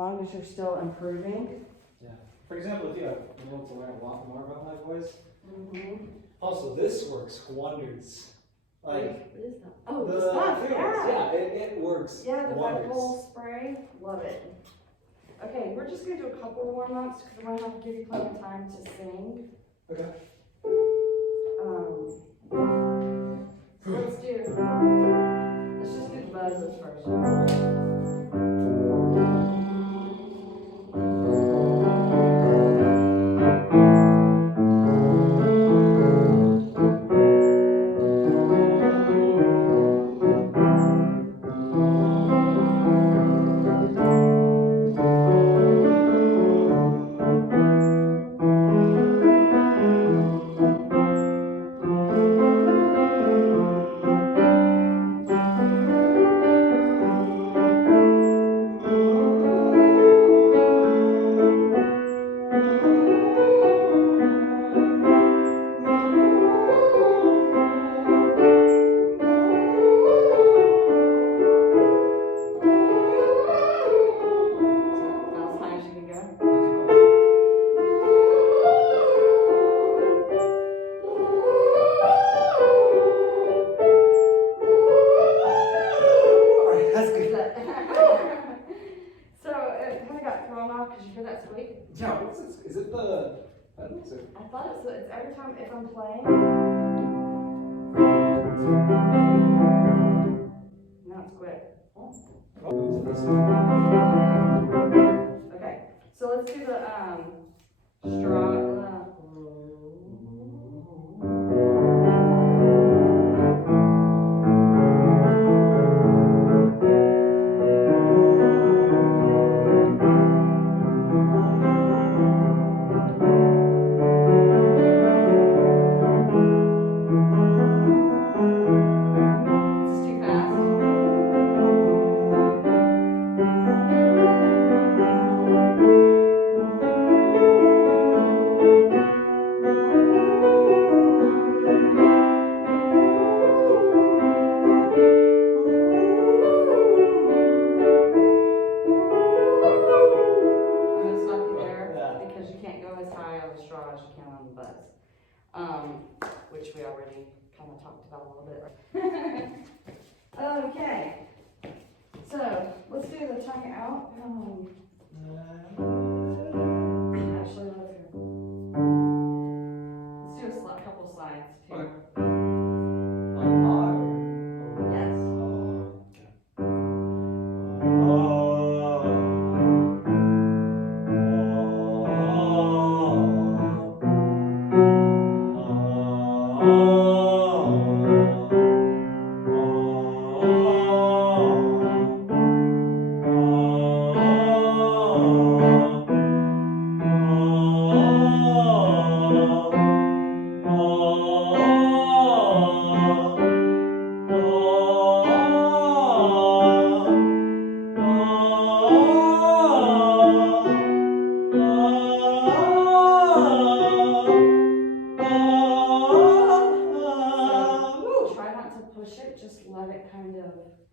long as you're still improving. Yeah. For example, if you have been able to learn a lot more about my voice. Mm-hmm. Also, this works wonders. Like, what is that? Oh, the stuff, yeah, it works. Yeah, the wonders. vowel spray, love it. Okay, we're just gonna do a couple warm-ups because we're gonna have to give you plenty of time to sing. Okay. So let's just do the buzzes first. Yeah, what's this? Is it the pedals? I thought it's every time if I'm playing. Now it's quit. Okay, so let's do the straw. Which we already kind of talked about a little bit. Okay, so let's do the tongue out. Actually, let's do a couple slides too. Okay.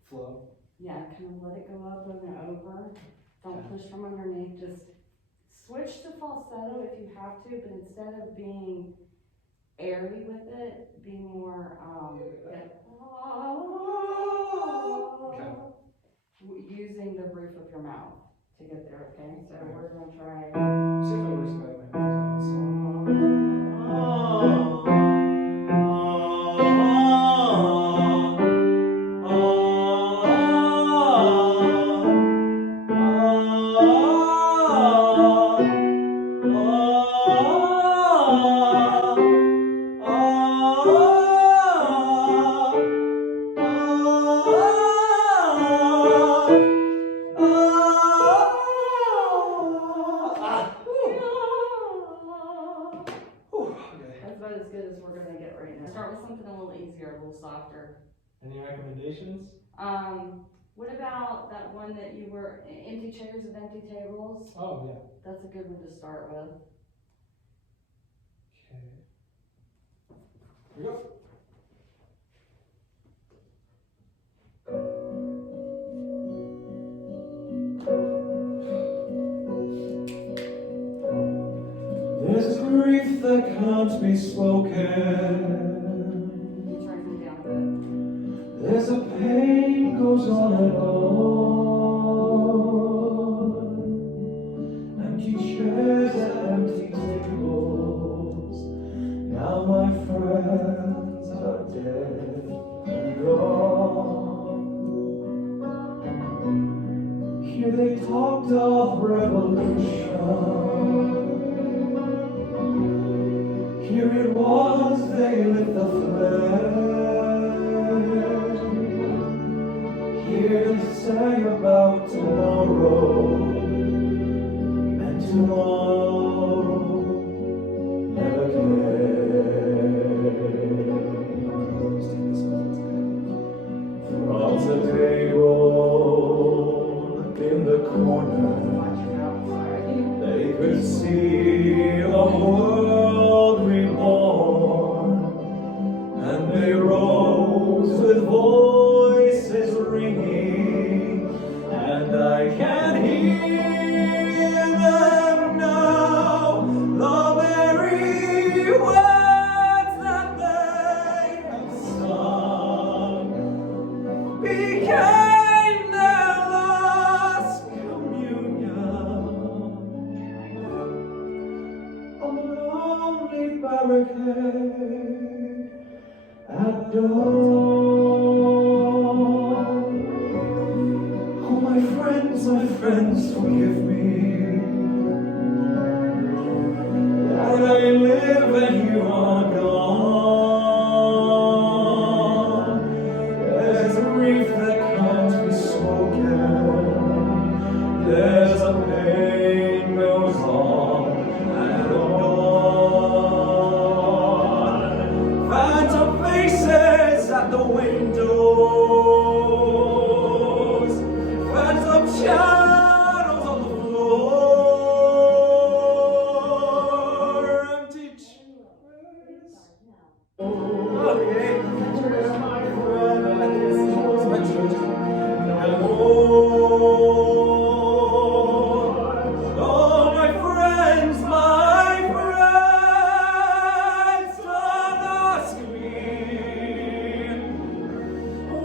Flow. Yeah, kind of let it go up and over. Don't push from underneath. Just switch to falsetto if you have to, but instead of being airy with it, be more using the roof of your mouth to get there. Okay, so we're gonna try. See if it works by my Softer. Any recommendations? What about that one that you were empty chairs and empty tables? Oh yeah. That's a good one to start with. Okay. Here we go. grief that can't be spoken. Turn it down a bit. There's a pain goes on and on. Empty chairs and empty tables. Now my friends are dead and gone. Here they talked of revolution. Here it was they lit the flame. Here they sang about tomorrow, and tomorrow never came. From the table in the corner, they could see a world reborn, and they rose with voices ringing, and I can hear them now, the very words that they have sung became their last communion. On a lonely barricade at dawn. Oh, my friends, forgive me that I live and you are gone. There's a grief that can't be spoken. There's a pain goes on and on. Phantom faces at the windows. Phantom shadows on the floor. Empty chairs. Okay. My friend, my church. Oh, my friends, don't ask me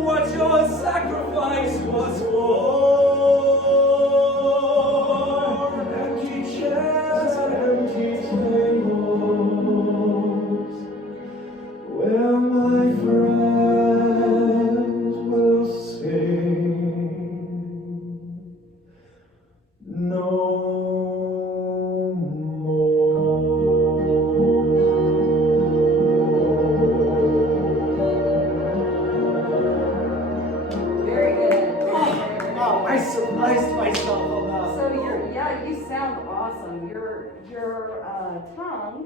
what your sacrifice was for. Empty chairs and empty tables, where my friends will sing no Very good. Oh, I surprised myself on that. So you sound awesome. Your tongue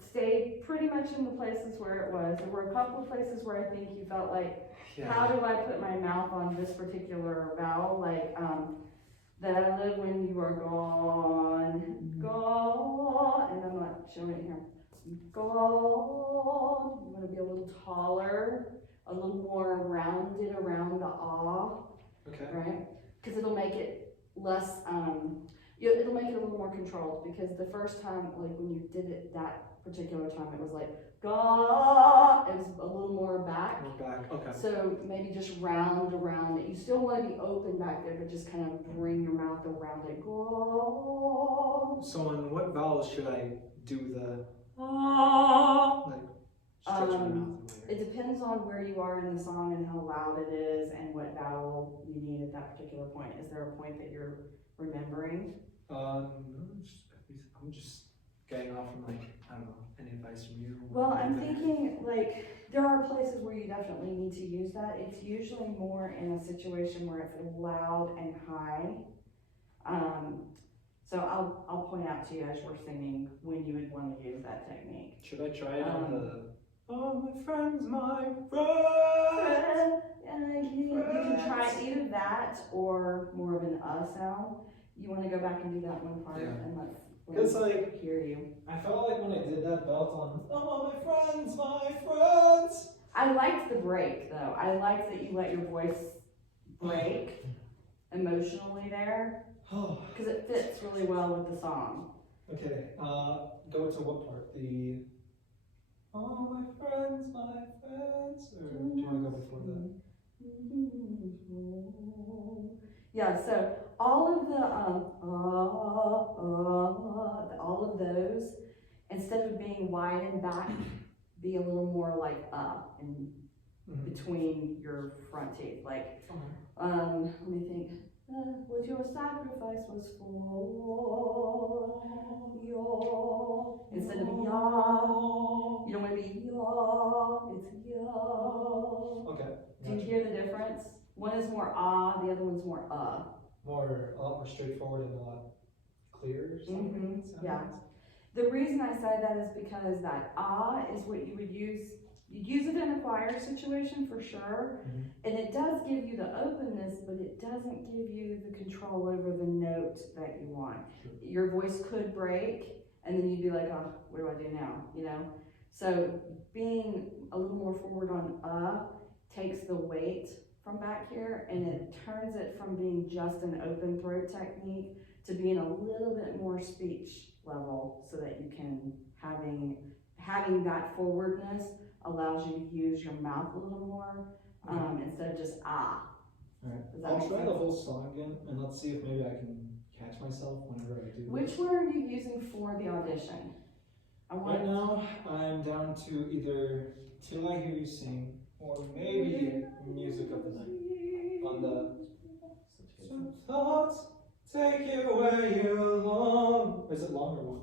stayed pretty much in the places where it was. There were a couple of places where I think you felt like, how do I put my mouth on this particular vowel? Like, that I live when you are gone, and I'm not showing it here. Gone. You want to be a little taller, a little more rounded around the ah. Okay. Right? Because it'll make it less, it'll make it a little more controlled, because the first time, like when you did it that particular time, it was like, ga, it was a little more back. We're back. Okay. So maybe just round around it. You still want to be open back there, but just kind of bring your mouth around it. Ga. So on what vowels should I do the like stretch my mouth away? It depends on where you are in the song and how loud it is and what vowel you need at that particular point. Is there a point that you're remembering? No, I'm just getting off from like, I don't know, any advice from you? Well, I'm thinking like there are places where you definitely need to use that. It's usually more in a situation where it's loud and high. So I'll point out to you as we're singing when you would want to use that technique. Should I try it on the oh my friends, You can try either that or more of an sound. You want to go back and do that one part, and let's Because like hear you. I felt like when I did that belt on oh my friends. I liked the break though. I liked that you let your voice break emotionally there, because it fits really well with the song. Okay, go to what part? The oh my friends, or do you want to go before that? Yeah, so all of the all of those, instead of being wide and back, be a little more like in between your front teeth. Like, let me think. What your sacrifice was for your, instead of ya, you don't want to be ya, it's ya. Okay. Do you hear the difference? One is more the other one's more More, a lot more straightforward and a lot clearer. Yeah. The reason I say that is because that is what you would use. You'd use it in a choir situation for sure, and it does give you the openness, but it doesn't give you the control over the note that you want. Sure. Your voice could break, and then you'd be like, oh, what do I do now? You know? So being a little more forward on takes the weight from back here, and it turns it from being just an open throat technique to being a little bit more speech level, so that you can, having that forwardness allows you to use your mouth a little more, instead of just Alright, Does that I'll make try sense? the whole song again, and let's see if maybe I can catch myself whenever I do. Which one are you using for the audition? Right now, I'm down to either Till I Hear You Sing, or maybe Music of the Night. On the some thoughts take you where you long. Is it longer one?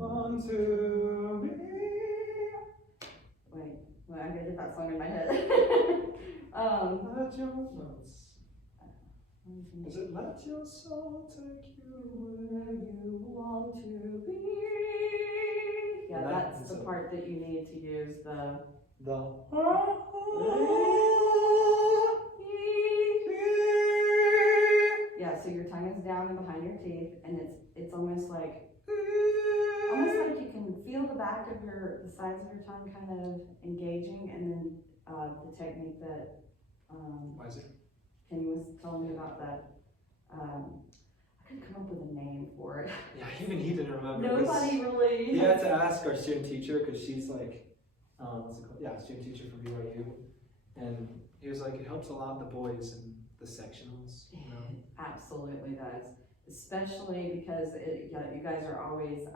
On to me. Wait, I gotta get that song in my head. Let your notes. Is it let your soul take you where you want to be? Yeah, that's the part that you need to use the. Yeah, so your tongue is down and behind your teeth, and it's almost like you can feel the back of the sides of your tongue kind of engaging, and then the technique that Penny was telling me about that. I couldn't come up with a name for it. Yeah, even he didn't remember. Nobody really. He had to ask our student teacher, because she's like, what's it called? Yeah, student teacher from BYU, and he was like, it helps a lot the boys in the sectionals. You know? It absolutely does, especially because you guys are always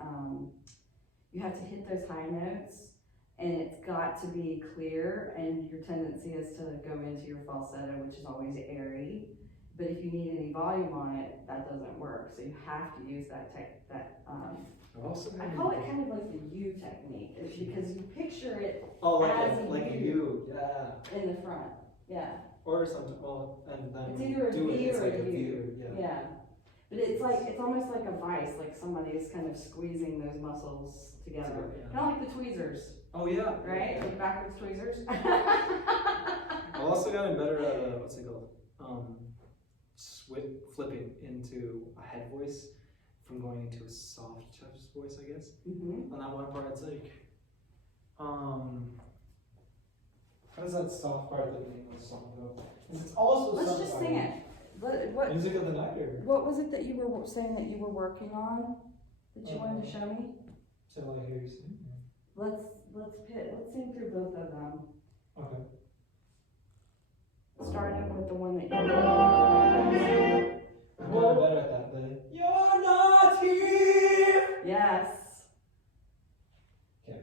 you have to hit those high notes, and it's got to be clear, and your tendency is to go into your falsetto, which is always airy. But if you need any volume on it, that doesn't work. So you have to use I call it kind of like the U technique, because you picture it as like a U, yeah. in the front, yeah. Or something. And then It's either a V it's or like a a U. V, Yeah. But it's almost like a vice, like somebody's kind of squeezing those muscles together. Yeah. Kind of like the tweezers. Oh yeah. Right? Like backwards tweezers. I've also gotten better at what's it called? Flipping into a head voice from going into a soft chest voice, I guess. On that one part, it's like, how does that soft part of the name of the song go? It's also Let's just sing it. What Music of the Night, or what was it that you were saying that you were working on that you wanted to show me? Till I Hear You Sing? Let's sing through both of them. Okay. Starting with the one that you I'm better at that, but you're not here. Yes. Okay.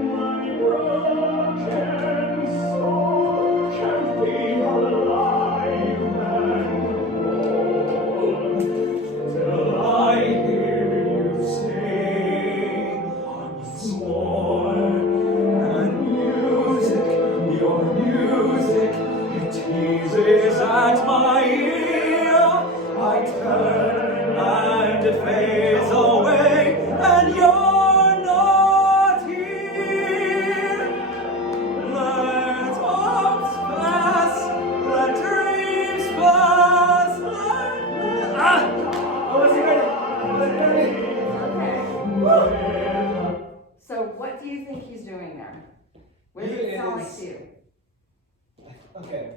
My broken soul can be alive and whole till I hear you sing once more. And music, your music, it teases at my ear. I turn and it fades away, and you're not here. Let hopes pass, let dreams pass. So what do you think he's doing there? What does He it sound like is- to you? Okay.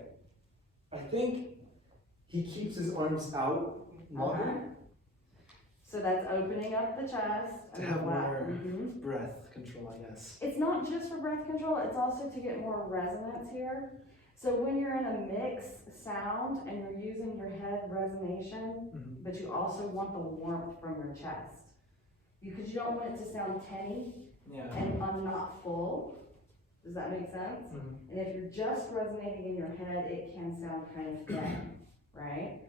I think he keeps his arms out longer So that's opening up the chest. to have more Mhm. breath control, I guess. It's not just for breath control, it's also to get more resonance here. So when you're in a mixed sound and you're using your head resonation, but you also want the warmth from your chest. Because you don't want it to sound tinny and I'm not full. Does that make sense? And if you're just resonating in your head, it can sound kind of thin, right?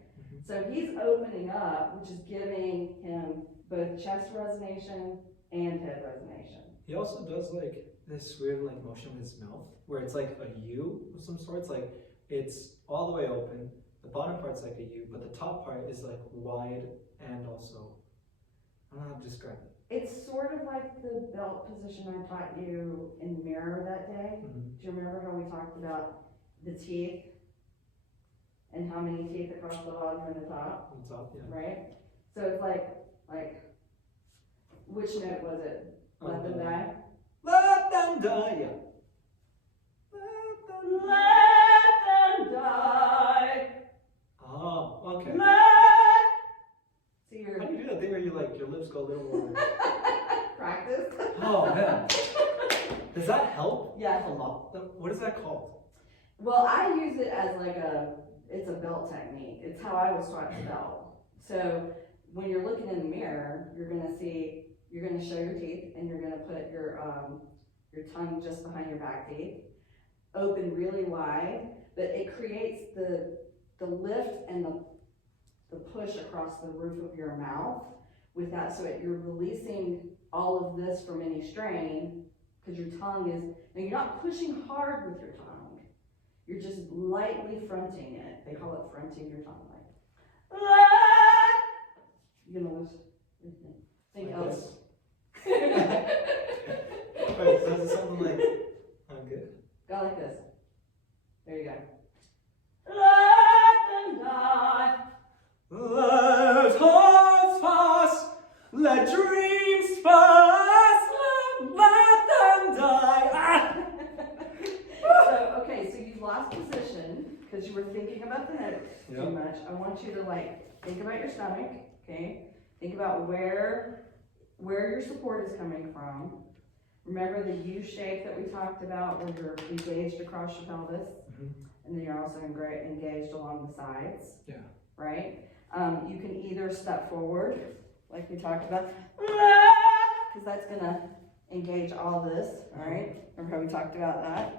So he's opening up, which is giving him both chest resonation and head resonation. He also does like this weird like motion with his mouth, where it's like a U of some sorts. Like it's all the way open. The bottom part's like a U, but the top part is like wide and also, I don't know how to describe it. It's sort of like the belt position I taught you in the mirror that day. Do you remember how we talked about the teeth and how many teeth across the bottom and the top? On top, yeah. Right? So it's like, which note was it? Let them die? Let them die, yeah. Let them die. Oh, okay. So you're How do you do that thing where you like your lips go a little more? practice. Oh man. Does that help? Yeah. A lot. What is that called? Well, I use it as it's a belt technique. It's how I was taught to belt. So when you're looking in the mirror, you're gonna show your teeth and you're gonna put your tongue just behind your back teeth, open really wide, but it creates the lift and the push across the roof of your mouth with that, so you're releasing all of this from any strain, because your tongue is, now you're not pushing hard with your tongue, you're just lightly fronting it. They call it fronting your tongue, like, you know, think Like else. Right, so does it sound like, I'm good. Go like this. There you go. Let them die. Let hearts pass, let dreams pass, let them die. Ah! So you lost position because you were thinking about the note too much. I want you to think about your stomach, okay? Think about where your support is coming from. Remember the U shape that we talked about where you're engaged across your pelvis, and then you're also engaged along the sides. Yeah. Right? You can either step forward, like we talked about, because that's gonna engage all this, all right? Remember how we talked about that?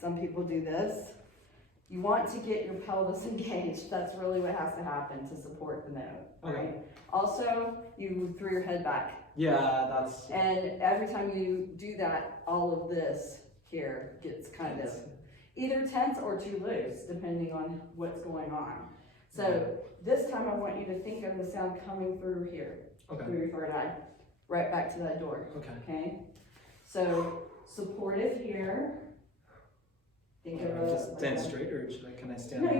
Some people do this. You want to get your pelvis engaged. That's really what has to happen to support the note, right? Also, you threw your head back. Yeah, that's... And every time you do that, all of this here gets kind of either tense or too loose, depending on what's going on. So this time I want you to think of the sound coming through here, through your third eye, right back to that door. Okay? So supportive here. Think of it. Just stand straight, or can I stand? No,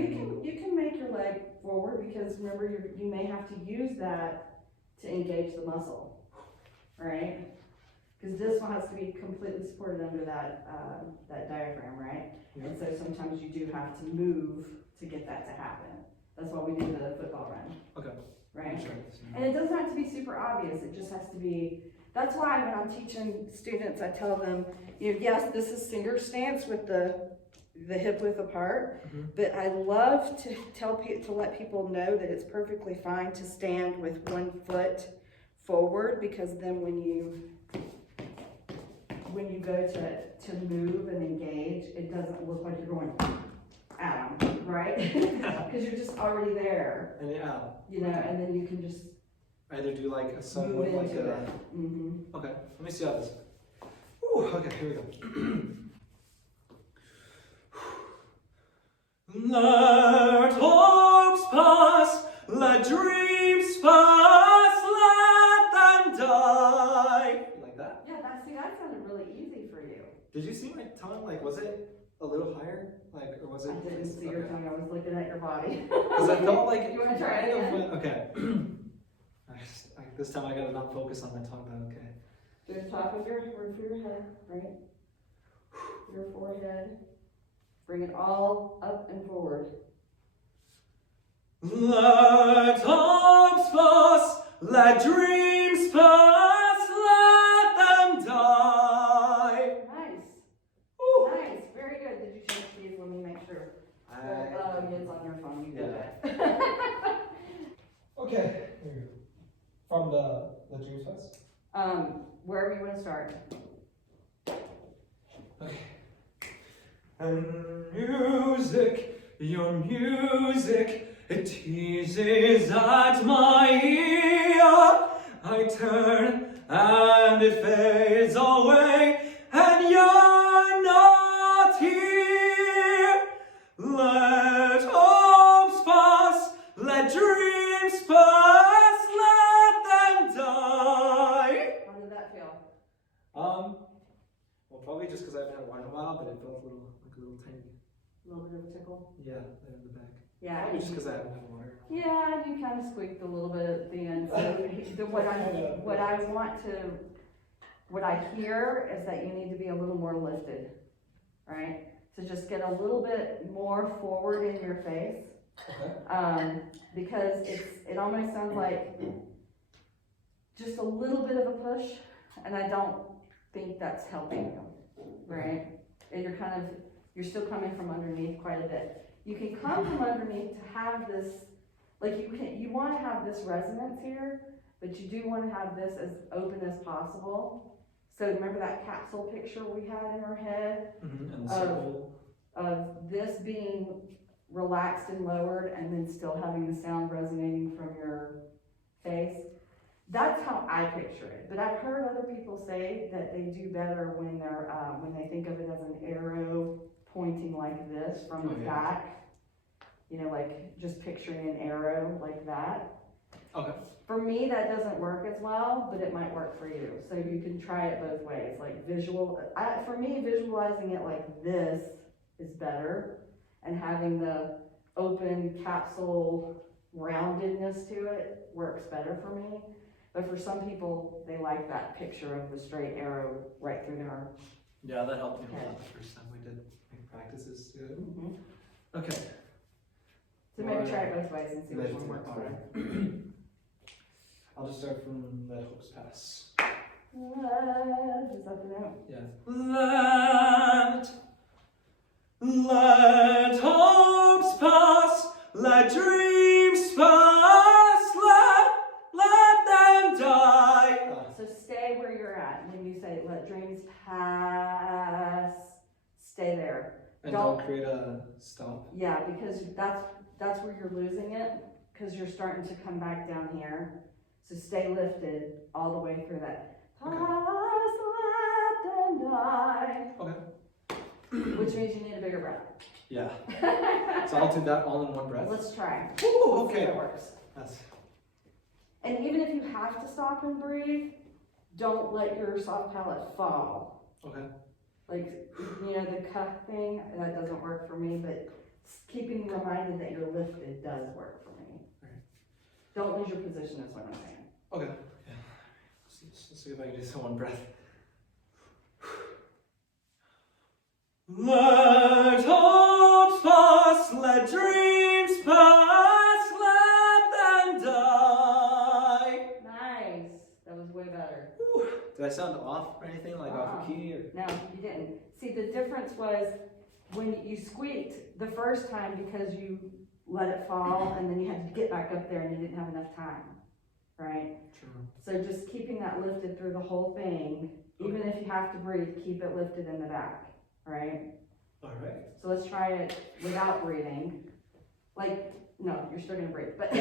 you can make your leg forward, because remember you may have to use that to engage the muscle, right? Because this one has to be completely supported under that diaphragm, right? Yeah. And so sometimes you do have to move to get that to happen. That's why we do the football run. Okay. Right? Sure. And it doesn't have to be super obvious. It just has to be, that's why when I'm teaching students, I tell them, yes, this is singer stance with the hip width apart, but I love to let people know that it's perfectly fine to stand with one foot forward, because then when you go to move and engage, it doesn't look like you're going at them, right? Because you're just already there. And and then you can just either do like a somewhat like a... Okay, let me see how this... Ooh, okay, here we go. Let hopes pass, let dreams pass, let them die. You like that? Yeah, that sounded really easy for you. Did you see my tongue? Like, was it a little higher? Like, or was it? I didn't see your tongue. I was looking at your body. Because I felt like you want to try it again? Okay. This time I gotta not focus on my tongue, but okay. To the top of your roof of your head, right? Your forehead. Bring it all up and forward. Let let dreams pass, let them die. Nice. Ooh. Nice. Very good. Did you change keys? Let me make sure. I- Oh, it's on your phone. You did Yeah. that. Okay, here we go. From the Dreams Fest? Wherever you want to start. Okay. And music, your music, it teases at my ear. I turn and it fades away, and you're not here. Let hopes pass, let dreams pass, let them die. How did that feel? Well, probably just because I haven't had wine in a while, but it felt a little tiny. A little bit of a tickle? Yeah, there in the back. Yeah. Probably just because I haven't had water. Yeah, you kind of squeaked a little bit at the end. So what I hear is that you need to be a little more lifted, right? So just get a little bit more forward in your face, Okay. because it almost sounds like just a little bit of a push, and I don't think that's helping you, right? And you're still coming from underneath quite a bit. You can come from underneath to have this, like you want to have this resonance here, but you do want to have this as open as possible. So remember that capsule picture we had in our head And the circle. of this being relaxed and lowered and then still having the sound resonating from your face? That's how I picture it. But I've heard other people say that they do better when they think of it as an arrow pointing like this from the Okay. back. You know, like just picturing an arrow like that. Okay. For me, that doesn't work as well, but it might work for you. So you can try it both ways. Like for me, visualizing it like this is better, and having the open capsule roundedness to it works better for me. But for some people, they like that picture of the straight arrow right through their. Yeah, that helped me a Okay. lot the first time we did practices too. Mhm. Okay. So maybe try it both ways and see which one works for you. I'll just start from Let Hopes Pass. Is that the note? Yeah. Let hopes pass, let dreams pass, let them die. So stay where you're at. When you say let dreams pass, stay there. And don't create a stop. Yeah, because that's where you're losing it, because you're starting to come back down here. So stay lifted all the way through that. Okay. Pass, let them die. Okay. Which means you need a bigger breath. Yeah. So I'll do that all in one breath. Let's try. Ooh, Let's see if okay. it works. That's And even if you have to stop and breathe, don't let your soft palate fall. okay. Like, you know, the cuff thing, that doesn't work for me, but keeping you reminded that you're lifted does work for me. Right. Don't lose your position is what I'm saying. Okay. Yeah. Let's see if I can do this in one breath. Let hopes pass, let dreams pass, let them die. Nice. That was way better. Did I sound off or anything? Like off a key? Or? No, you didn't. See, the difference was when you squeaked the first time because you let it fall and then you had to get back up there and you didn't have enough time, right? True. So just keeping that lifted through the whole thing, even if you have to breathe, keep it lifted in the back, right? All right. So let's try it without breathing. Like, no, you're still gonna breathe, but.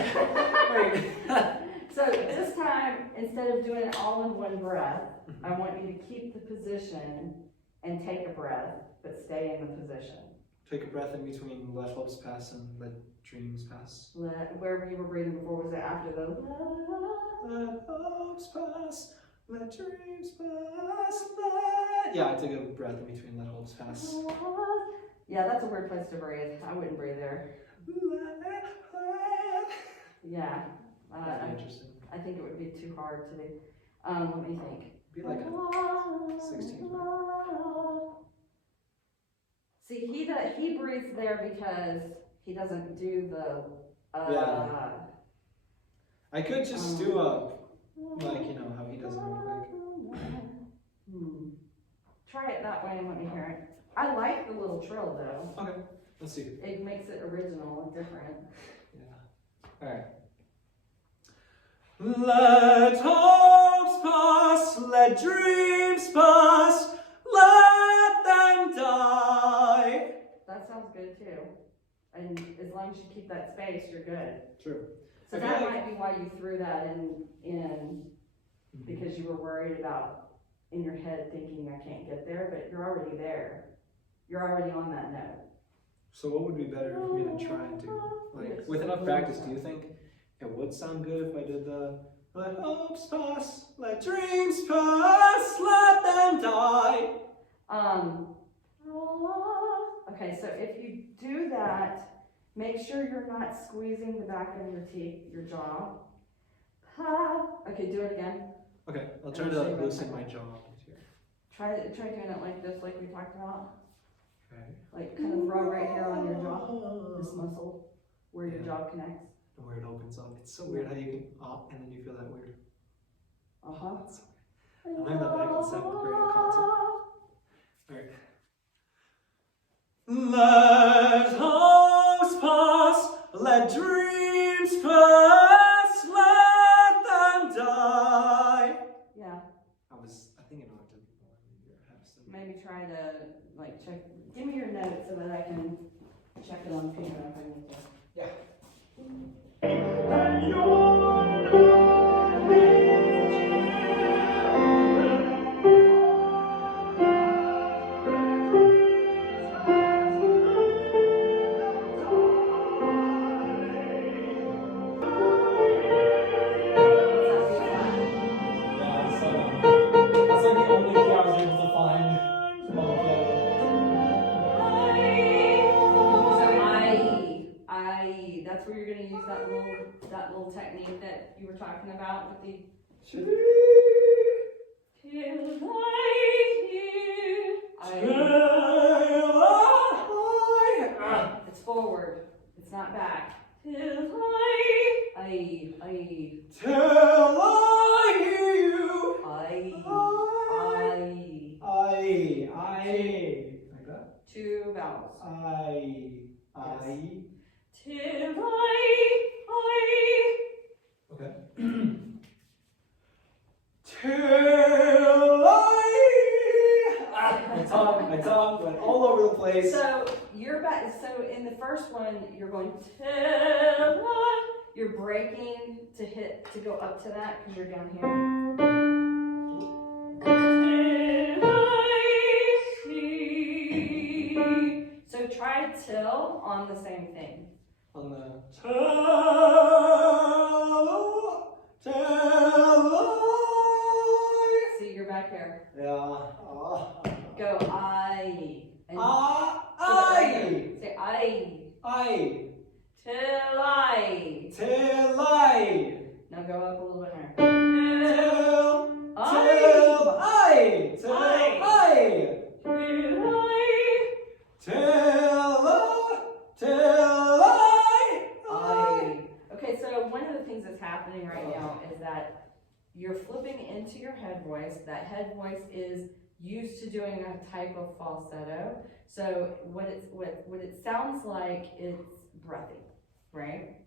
So this time, instead of doing it all in one breath, I want you to keep the position and take a breath, but stay in the position. Take a breath in between Let Hopes Pass and Let Dreams Pass. Wherever you were breathing before, was it after the? Let hopes pass, let dreams pass, let... Yeah, I took a breath in between Let Hopes Pass. Yeah, that's a weird place to breathe. I wouldn't breathe there. Yeah. That'd be interesting. I think it would be too hard to do. Let me think. Be like a 16. See, he breathes there because he doesn't do the. Yeah. I could just do a, like, you know, how he does it real quick. Try it that way and let me hear it. I like the little trill though. Okay, let's see. It makes it original and different. Yeah. Alright. Let hopes pass, let dreams pass, let them die. That sounds good too. And as long as you keep that space, you're good. True. So that might be why you threw that in because you were worried about in your head thinking I can't get there, but you're already there. You're already on that note. So what would be better for me to try and do? Like, with enough practice, do you think it would sound good if I did the let hopes pass, let dreams pass, let them die? Okay, so if you do that, make sure you're not squeezing the back of your teeth, your jaw. Okay, do it again. Okay, I'll try to loosen my jaw here. Try doing it like this, like we talked about. Okay. Like kind of rub right here on your jaw, this muscle where your jaw connects. And where it opens up. It's so weird how you can and then you feel that weird. That's so weird. I learned that back in 7th grade in concert. Alright. Let hopes pass, let dreams pass, let them die. Yeah. I think I know what to do. Maybe try to like check. Give me your notes so that I can check it on paper if I need to. Yeah. That's like the only key I was able to find from all the piano. That's where you're going to use that little technique that you were talking about with the. It's forward. It's not back. Till I hear you. Like that? 2 vowels. Till Okay. Till my tongue went all over the place. So you're back. So in the first one, you're going till you're breaking to go up to that because you're down here. So try till on the same thing. On the See, you're back here. Yeah. Go I. And Say I. Till I. Till I. Now go up a little bit higher. Okay, so one of the things that's happening right now is that you're flipping into your head voice. That head voice is used to doing a type of falsetto. So what it sounds like, it's breathy, right?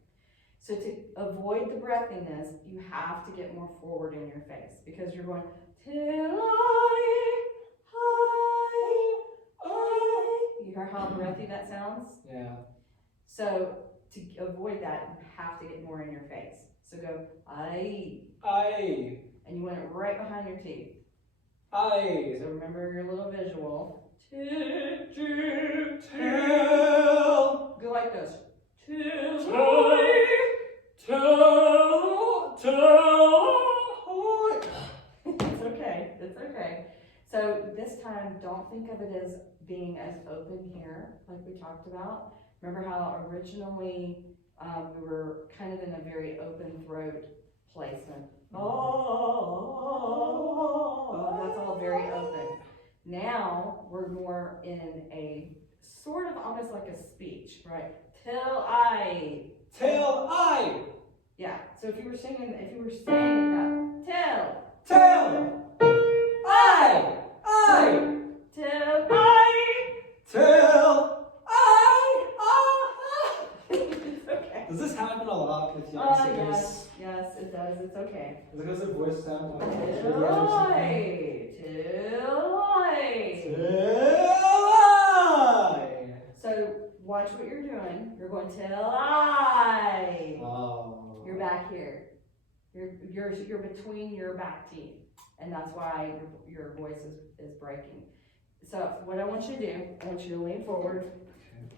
So to avoid the breathiness, you have to get more forward in your face because you're going till you hear how breathy that sounds? Yeah. So to avoid that, you have to get more in your face. So go I. And you want it right behind your teeth. So remember your little visual. Go like this. It's okay. So this time, don't think of it as being as open here, like we talked about. Remember how originally we were kind of in a very open throat placement. That's all very open. Now we're more in a sort of almost like a speech, right? Till I. Yeah. So if you were saying that, Till. I. till I. Till. It's okay. Does this happen a lot with young singers? Yes, it does. It's okay. Is it because their voice sound like Till I. So watch what you're doing. You're going till I. Oh. You're back here. You're between your back teeth, and that's why your voice is breaking. So what I want you to do, I want you to lean forward.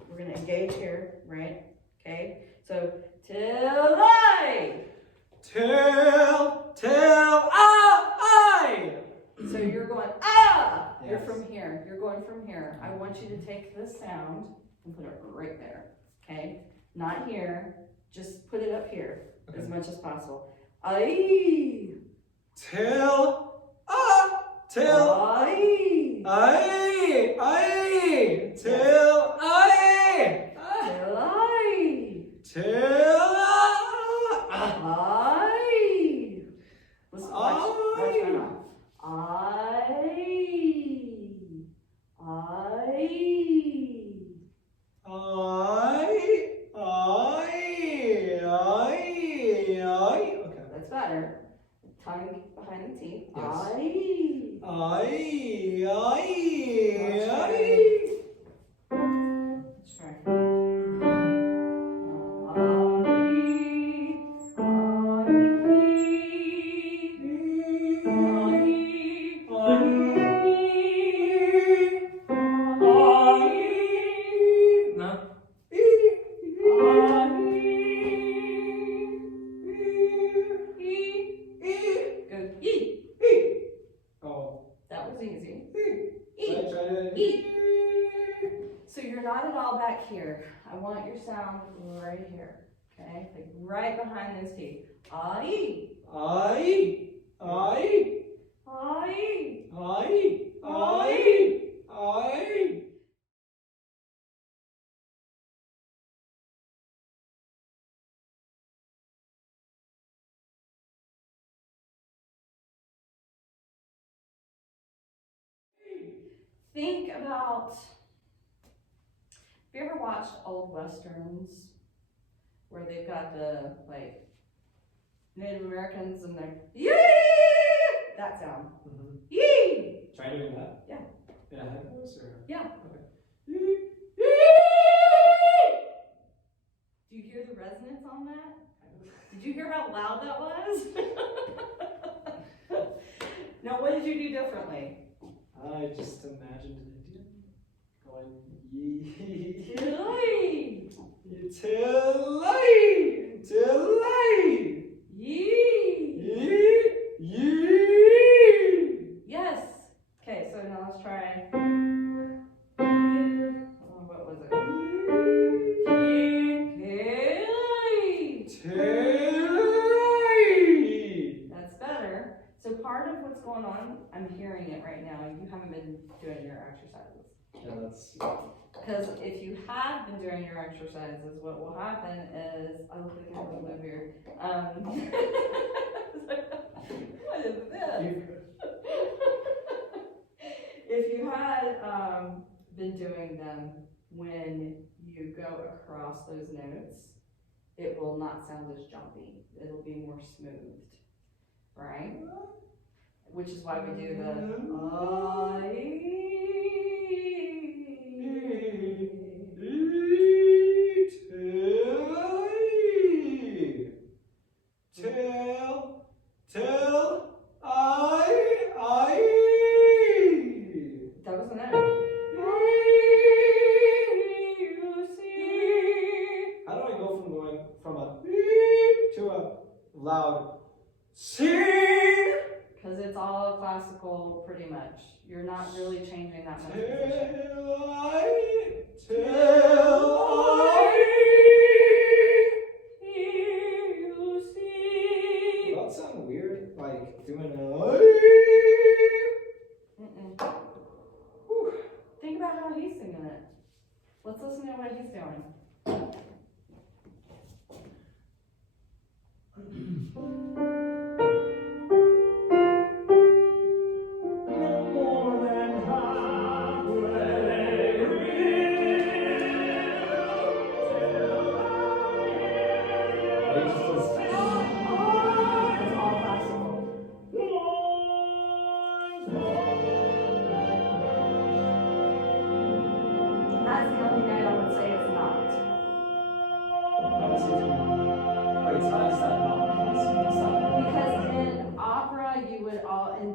We're gonna engage here, right? Okay. So till I. Till I. So you're going ah. Yes. You're from here. You're going from here. I want you to take this sound and put it right there. Okay. Not here. Just put it up here as much as possible. I. Till I. I. Till I. Till I. Till I. Listen, watch my mouth. Okay. That's better. Tongue behind the teeth. Yes. Let's try. No. Good. E. Oh. That was easy. Try to. E. So you're not at all back here. I want your sound right here. Okay? Like right behind those teeth. I. Think about, have you ever watched old westerns where they've got the like Native Americans and they're yee, that sound. Mm-hmm. Yee. Try doing that. Yeah. In a head voice or? Yeah. Okay. Do you hear the resonance on that? Did you hear how loud that was? Now, what did you do differently? I just imagined an Indian going yee. Till Yee. Yee. Yes. Okay, so now let's try. What was it? That's better. So part of what's going on, I'm hearing it right now. You haven't been doing your exercises. Yeah, that's. Because if you have been doing your exercises, what will happen is, I look like I have a blue beard. What is this? If you had been doing them when you go across those notes, it will not sound as jumpy. It'll be more smoothed, right? Which is why we do the Till I. That was the note. How do I go from going from a to a loud C? Because it's all classical, pretty much. You're not really changing that much position. Till I. Will that sound weird? Like doing a. Think about how he's singing it. Let's listen to what he's doing.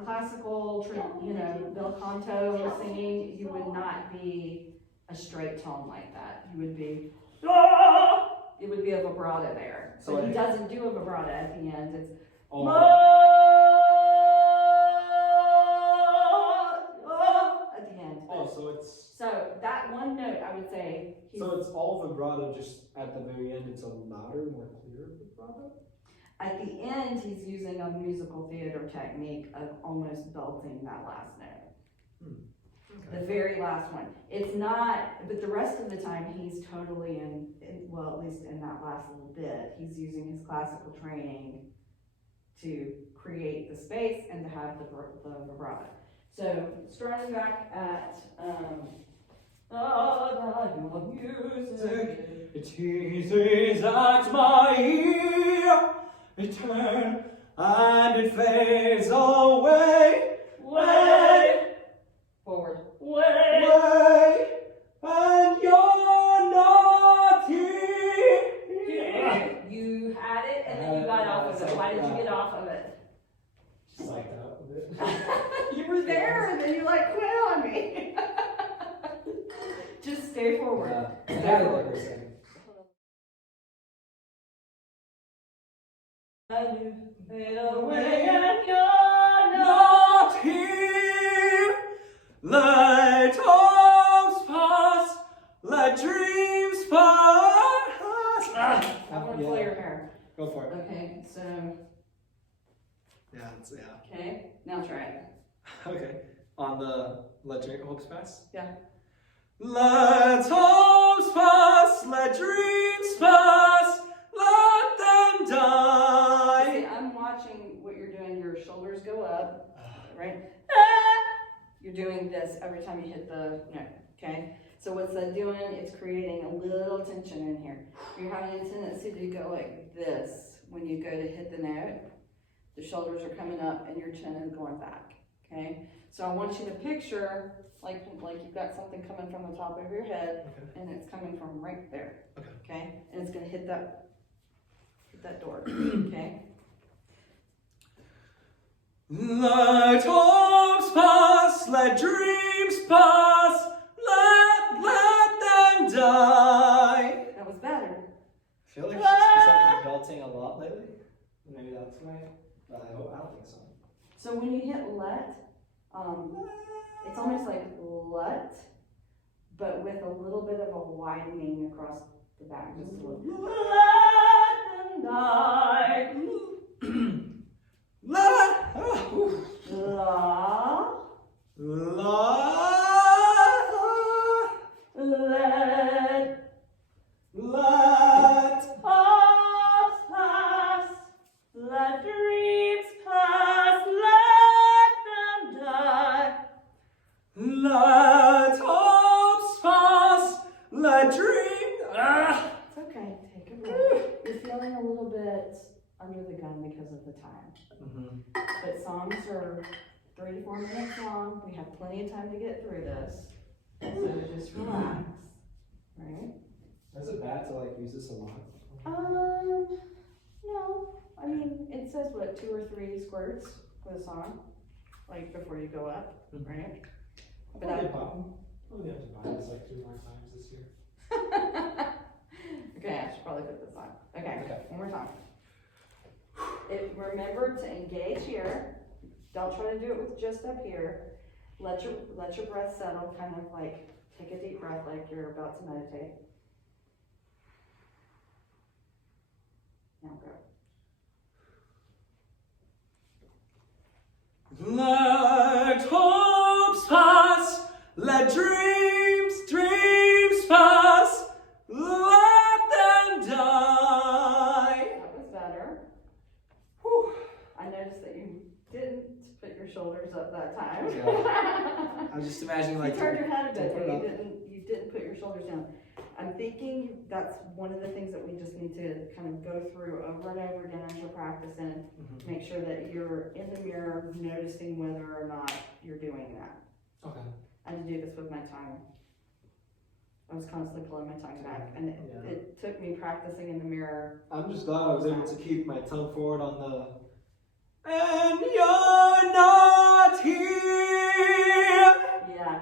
classical, bel canto singing, you would not be a straight tone like that. You would be, it would be a vibrato there. So But he doesn't do a vibrato at the end. It's Oh. at the end. Oh, so it's So that one note, I would say. so it's all vibrato. Just at the very end, it's a louder, more clear vibrato. At the end, he's using a musical theater technique of almost belting that last note. The very last one. It's not, but the rest of the time he's totally well, at least in that last little bit, he's using his classical training to create the space and to have the vibrato. So starting back at your music, it teases at my ear, it turns and it fades away, forward, way, and you're not here. You had it and then you got off of it. Why did you get off of it? Just like that a bit. You were there and then you quit on me. Just stay forward. I Stay had it forward. there for a second. Fade away and you're not here. Let hopes pass, let dreams pass. I'm gonna pull your hair. Go for it. Okay, so, Yeah. okay, now try it. Okay. On the let your hopes pass? Yeah. Let hopes pass, let dreams pass, let them die. See, I'm watching what you're doing. Your shoulders go up, right? You're doing this every time you hit the note, okay? So what's that doing? It's creating a little tension in here. You're having a tendency to go like this when you go to hit the note. The shoulders are coming up and your chin is going back, okay? So I want you to picture like you've got something coming from the top of your head, Okay. and it's coming from right there, Okay. okay? And it's gonna hit that door, okay? Let hopes pass, let dreams pass, let them die. That was better. I feel like she's been belting a lot lately. Maybe that's why. But I don't think so. So when you hit let, it's almost like let, but with a little bit of a widening across the back, just a little. Let them die. Let hopes pass, let dreams pass, let them die. Let hopes pass, let dreams. It's okay, take a breath. You're feeling a little bit under the gun because of the time. But songs are 3 to 4 minutes long. We have plenty of time to get through this. So just relax, right? Is it bad to use this a lot? No. I mean, it says what, 2 or 3 squirts with a song, before you go up, right? But Probably have to buy this 3 more times this year. okay, I should probably put this on. Okay, Okay. one more time. Remember to engage here. Don't try to do it with just up here. Let your breath settle, kind of take a deep breath like you're about to meditate. Now go. Let hopes pass, let dreams pass, let them die. That was better. Whew. I noticed that you didn't put your shoulders up that time. I was just imagining You turned your head a bit, put it but up. you didn't put your shoulders down. I'm thinking that's one of the things that we just need to kind of go through over and over again as you're practicing. Make sure that you're in the mirror noticing whether or not you're doing that. Okay. I had to do this with my tongue. I was constantly pulling my tongue back, and it took me practicing in the mirror. I'm just glad I was able to keep my tongue forward on And you're not here. Yes.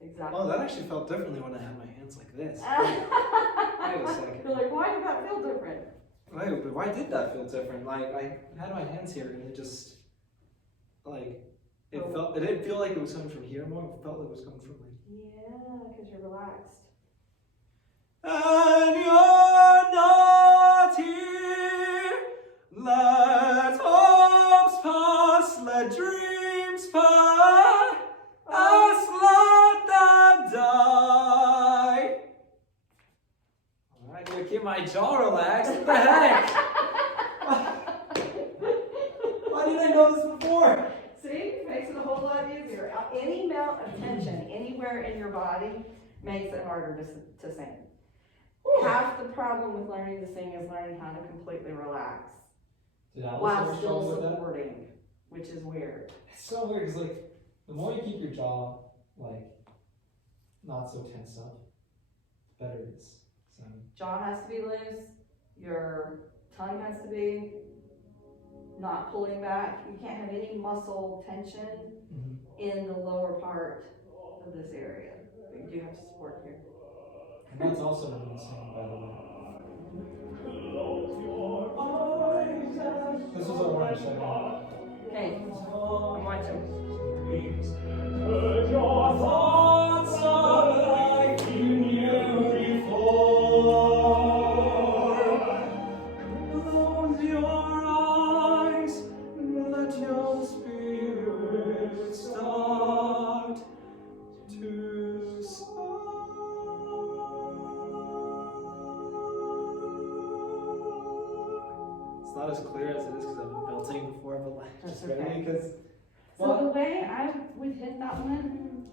Exactly. Oh, that actually felt differently when I had my hands like this. Wait a second. You're like, why did that feel different? Wait, but why did that feel different? Like, I had my hands here and it just, like, it didn't feel like it was coming from here more, it felt like it was coming from like. Yeah, because you're relaxed. And you're not here. Let hopes pass, let dreams pass, let them die. Alright, I'm gonna keep my jaw relaxed. What the heck? Why didn't I know this before? See, makes it a whole lot easier. Any amount of tension anywhere in your body makes it harder to sing. Half the problem with learning to sing is learning how to completely relax Did Alice while ever still struggle with that? supporting, which is weird. It's so weird because, like, the more you keep your jaw, like, not so tensed up, the better it is. So. Jaw has to be loose. Your tongue has to be not pulling back. You can't have any muscle tension in the lower part of this area. But you do have to support here. And that's also what I'm saying, by the way. This is a one second. Okay, I'm watching. Your thoughts are like you knew before. Close your eyes, let your spirit start to soar. It's not as clear as it is because I've been belting before, but like, That's just ready okay. because. So the way I would hit that one,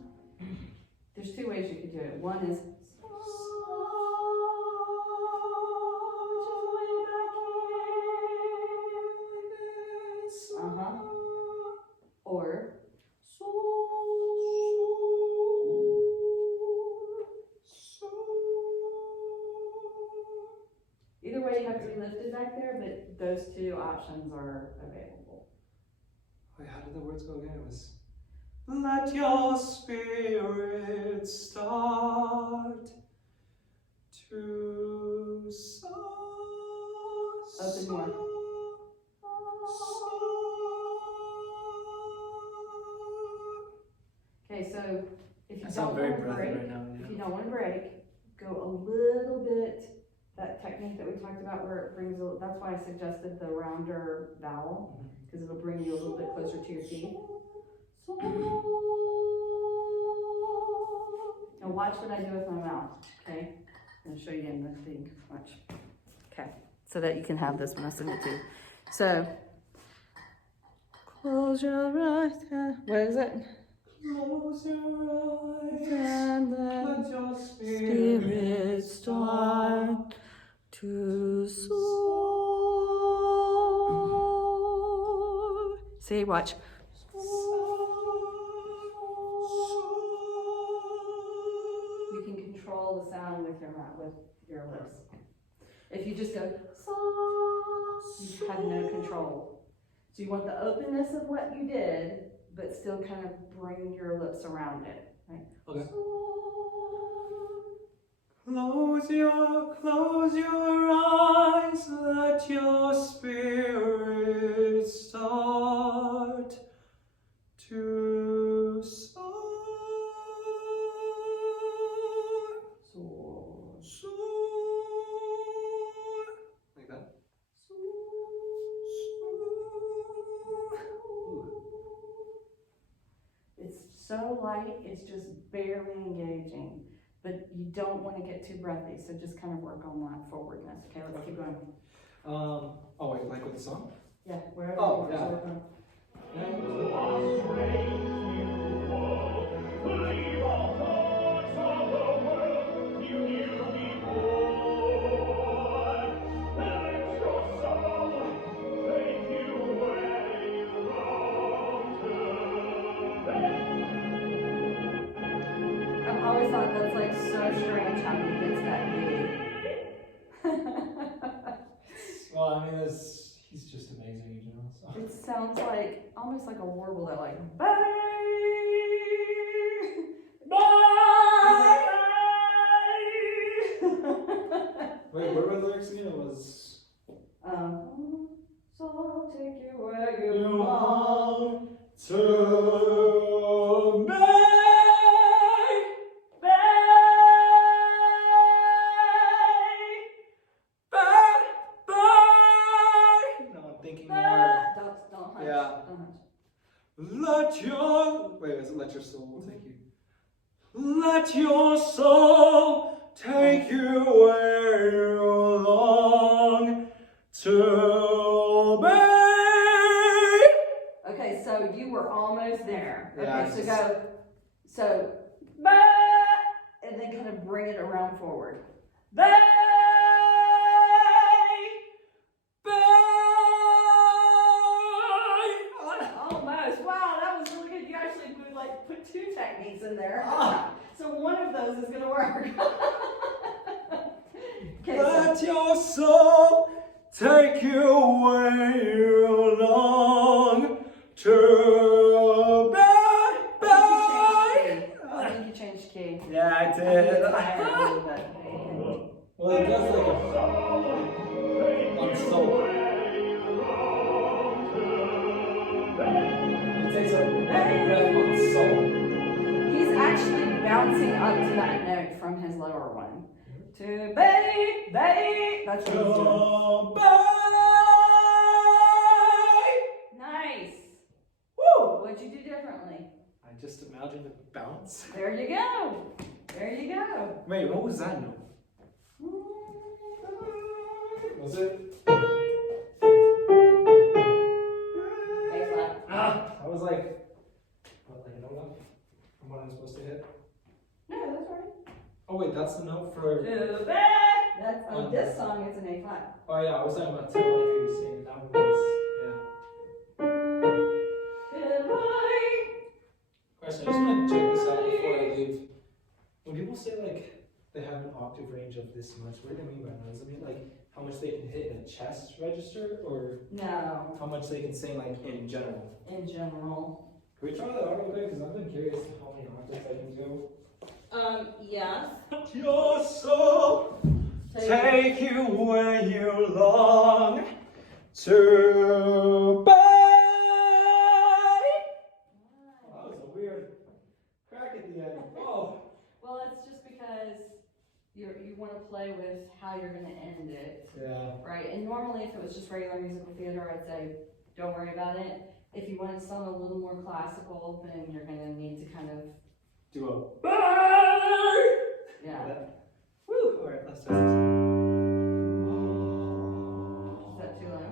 there's two ways you could do it. One is or either way you have to be lifted back there, but those two options are available. Wait, how did the words go again? It was. Let your spirit start to soar. Open more. Okay, so if you I don't sound want very to breathy break, right now. if you don't want to break, go a little bit, that technique that we talked about where it brings, that's why I suggested the rounder vowel, because it'll bring you a little bit closer to your teeth. Now watch what I do with my mouth, okay? I'm going to show you in the thing, watch. Okay, so that you can have this when I sing it to you. So, close your eyes, what is it? Close your eyes, And then let your spirit start to soar. See, watch. You can control the sound with your mouth, with your lips. If you just go, you have no control. So you want the openness of what you did, but still kind of bring your lips around it, right? Okay. Close your eyes, let your spirit start to soar. Soar. Like that? It's so light, it's just barely engaging, but you don't want to get too breathy, so just kind of work on that forwardness. Okay, let's keep going. Oh wait, like with the song? Yeah, wherever Oh, you want to yeah. work on. Leave all thoughts of the world you knew before. Let your soul take you where you long to. I've always thought that's like so strange how he gets that big. Well, I mean, as He's just amazing in general. So. It sounds like, almost like a warble that like, bye, bye. Wait, what were the lyrics again? It was... So I'll take you where you You belong. belong to me. No, I'm thinking more. Don't hunch. Yeah. Don't hunch. Let your... Wait, is it let your soul take you? Let your soul take you where you long to be. Okay, so you were almost there. Yeah, Okay, so just- go. So, and then kind of bring it around forward. Almost. Wow, that was really good. You actually would like put two techniques in there. So one of those is gonna work. Okay, so Let your soul take you where you long to be. I think you changed key. Yeah, I I think did. it's higher a little bit. Well, it does like a on soul. It takes a breath on soul. He's actually bouncing up to that note from his lower one. To be, that's what he's doing. Nice. Woo! What'd you do differently? I just imagined a bounce. There you go. There you go. Wait, what was that note? Was it? A flat. I was like, what, like a note up from what I'm supposed to hit? No, that's right. Oh wait, that's the note for. To be. That's on this song. It's an A flat. Oh yeah, I was talking about Till I Hear You Sing. That one was, yeah. Question, I just want to check this out before I leave. When people say like they have an octave range of this much, what do they mean by that? Does it mean like how much they can hit in a chest register, or No, how much they can sing like in general? in general. Can we try that out real quick? Because I've been curious how many octaves I can do. Yes. Your soul take you where you long to be. That was a weird crack at the end. Oh. Well, it's just because you want to play with how you're going to end it, Yeah. right? And normally, if it was just regular musical theater, I'd say don't worry about it. If you wanted something a little more classical, then you're going to need to kind of Do a. yeah. Woo! Alright, let's test this. Is that too low?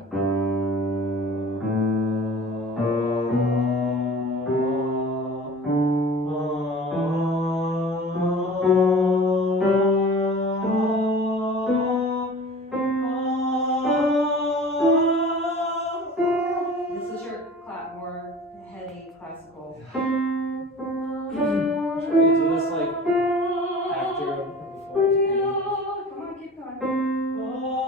This is your more heady classical. Should we do this like after or before it's ending? Come on, keep going.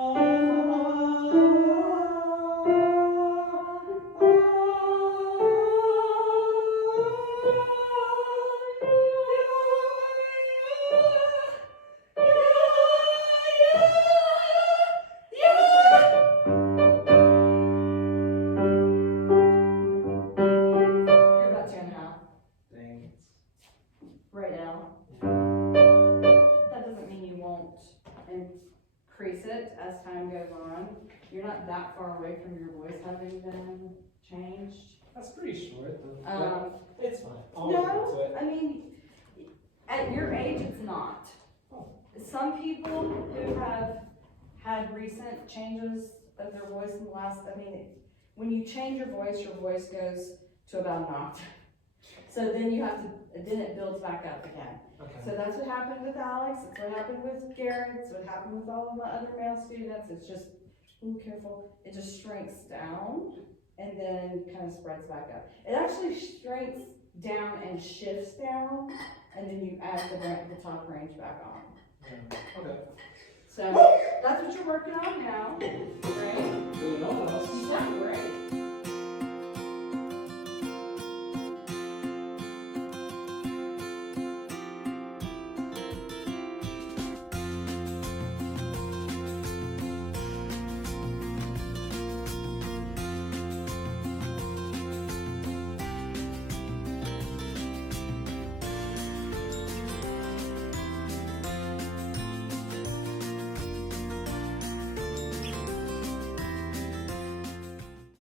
You're about 2.5 Dang. right now. That doesn't mean you won't increase it as time goes on. You're not that far away from your voice having been changed. That's pretty short though. It's fine. I'll No, listen to it. I mean, at your age, it's not. Some people who have had recent changes of their voice in the last, I mean, when you change your voice goes to about an octave. So then you have to, then it builds back up again. Okay. So that's what happened with Alex, it's what happened with Garrett, it's what happened with all of my other male students. It's just, ooh, careful, it just shrinks down and then kind of spreads back up. It actually shrinks down and shifts down, and then you add the top range back on. Yeah. Okay. So that's what you're working on now, right? Yeah.